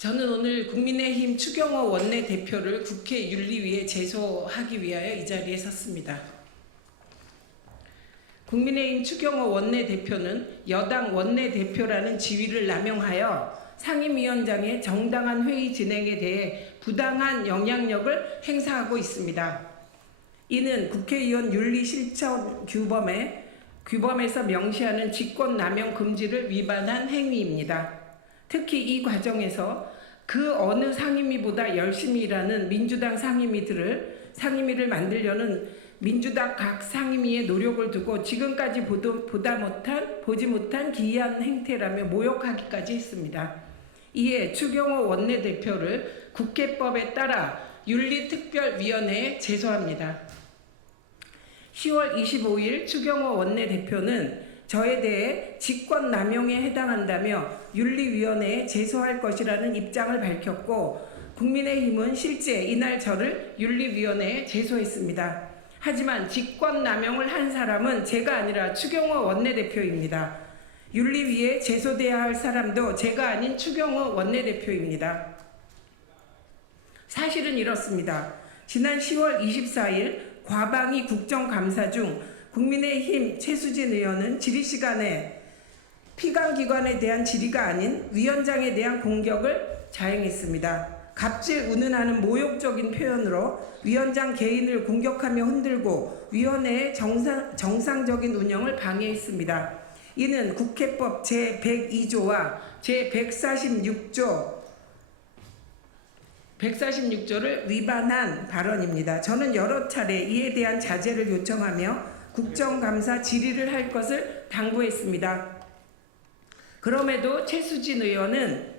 저는 오늘 국민의힘 추경호 원내대표를 국회 윤리위에 제소하기 위하여 이 자리에 섰습니다. 국민의힘 추경호 원내대표는 여당 원내대표라는 지위를 남용하여 상임위원장의 정당한 회의 진행에 대해 부당한 영향력을 행사하고 있습니다. 이는 국회의원 윤리실천 규범에서 명시하는 직권남용 금지를 위반한 행위입니다. 특히 이 과정에서 그 어느 상임위보다 열심히 일하는 민주당 상임위를 만들려는 민주당 각 상임위의 노력을 두고 지금까지 보지 못한 기이한 행태라며 모욕하기까지 했습니다. 이에 추경호 원내대표를 국회법에 따라 윤리특별위원회에 제소합니다. 10월 25일 추경호 원내대표는 저에 대해 직권남용에 해당한다며 윤리위원회에 제소할 것이라는 입장을 밝혔고 국민의힘은 실제 이날 저를 윤리위원회에 제소했습니다. 하지만 직권남용을 한 사람은 제가 아니라 추경호 원내대표입니다. 윤리위에 제소돼야 할 사람도 제가 아닌 추경호 원내대표입니다. 사실은 이렇습니다. 지난 10월 24일 과방위 국정감사 중 국민의힘 최수진 의원은 질의시간에 피감기관에 대한 질의가 아닌 위원장에 대한 공격을 자행했습니다. 갑질 운운하는 모욕적인 표현으로 위원장 개인을 공격하며 흔들고 위원회의 정상적인 운영을 방해했습니다. 이는 국회법 제102조와 제146조를 위반한 발언입니다. 저는 여러 차례 이에 대한 자제를 요청하며 국정감사 질의를 할 것을 당부했습니다. 그럼에도 최수진 의원은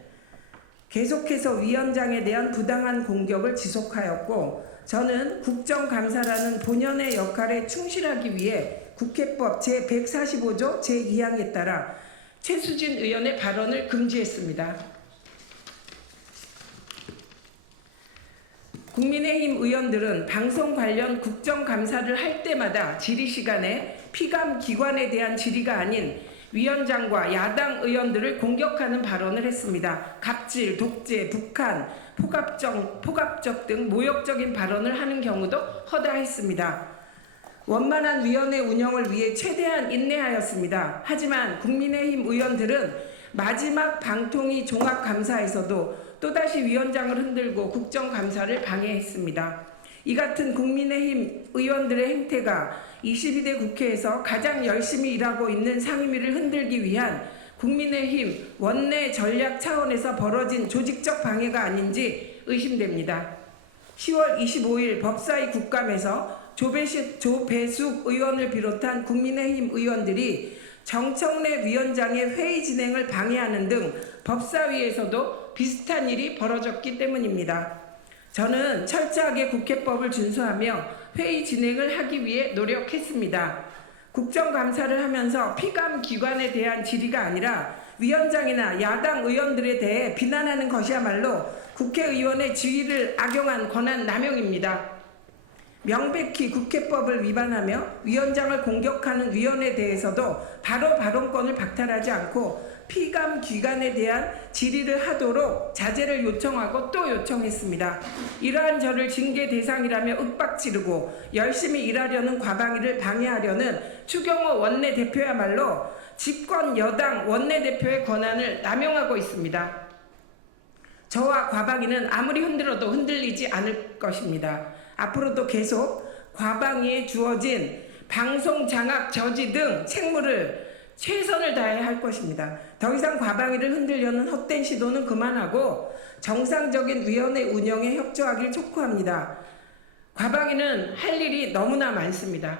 계속해서 위원장에 대한 부당한 공격을 지속하였고 저는 국정감사라는 본연의 역할에 충실하기 위해 국회법 제145조 제2항에 따라 최수진 의원의 발언을 금지했습니다. 국민의힘 의원들은 방송 관련 국정감사를 할 때마다 질의시간에 피감기관에 대한 질의가 아닌 위원장과 야당 의원들을 공격하는 발언을 했습니다. 갑질, 독재, 북한, 포갑적 등 모욕적인 발언을 하는 경우도 허다했습니다. 원만한 위원회 운영을 위해 최대한 인내하였습니다. 하지만 국민의힘 의원들은 마지막 방통위 종합감사에서도 또다시 위원장을 흔들고 국정감사를 방해했습니다. 이 같은 국민의힘 의원들의 행태가 22대 국회에서 가장 열심히 일하고 있는 상임위를 흔들기 위한 국민의힘 원내 전략 차원에서 벌어진 조직적 방해가 아닌지 의심됩니다. 10월 25일 법사위 국감에서 조배숙 의원을 비롯한 국민의힘 의원들이 정청래 위원장의 회의 진행을 방해하는 등 법사위에서도 비슷한 일이 벌어졌기 때문입니다. 저는 철저하게 국회법을 준수하며 회의 진행을 하기 위해 노력했습니다. 국정감사를 하면서 피감기관에 대한 질의가 아니라 위원장이나 야당 의원들에 대해 비난하는 것이야말로 국회의원의 지위를 악용한 권한 남용입니다. 명백히 국회법을 위반하며 위원장을 공격하는 위원에 대해서도 바로 발언권을 박탈하지 않고 피감기관에 대한 질의를 하도록 자제를 요청하고 또 요청했습니다. 이러한 저를 징계 대상이라며 윽박지르고 열심히 일하려는 과방위를 방해하려는 추경호 원내대표야말로 집권 여당 원내대표의 권한을 남용하고 있습니다. 저와 과방위는 아무리 흔들어도 흔들리지 않을 것입니다. 앞으로도 계속 과방위에 주어진 방송 장악 저지 등 책무를 최선을 다해 할 것입니다. 더 이상 과방위를 흔들려는 헛된 시도는 그만하고 정상적인 위원회 운영에 협조하길 촉구합니다. 과방위는 할 일이 너무나 많습니다.